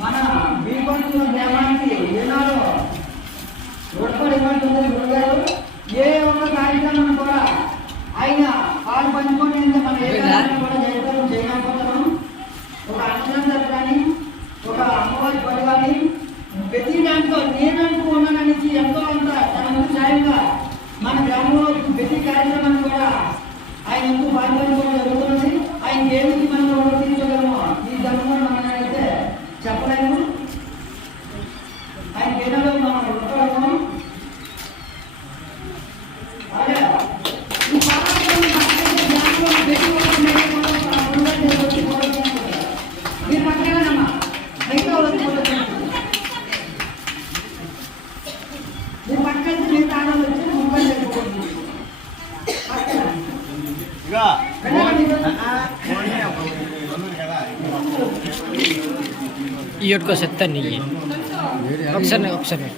మన వీపంతుల గ్రామానికి ఏనాడు రోడ్పడి గారు ఏ ఒక్క కార్యక్రమం కూడా ఆయన పాలు పంచుకొని మన ఏ కార్యక్రమం కూడా చేయకపోతాం. ఒక అన్నదానం కానీ ఒక అమ్మవారి పని కానీ ప్రతి దాంట్లో నేనంటూ ఉన్నాననేసి ఎంతో అంత తన ఉత్సాహంగా మన గ్రామంలో ప్రతి కార్యక్రమాన్ని కూడా ఆయన ఎంతో పాల్పంచుకోవడం జరుగుతున్నది. ఆయన ఏమిటి మనం తీర్చగలము ఈ ధర్మం మనమైతే చెప్పలేము. ఆయన ఏనాడో మనం ఉండగలము. మీరు పక్కనమ్మా మిగతా మీరు పక్కన మిగతా ఆడలు వచ్చి ముంబై చేసుకోండి. को सत्ता नहीं है ऑप्शन है ऑप्शन है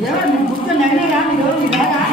यार मुझे नहीं ना यार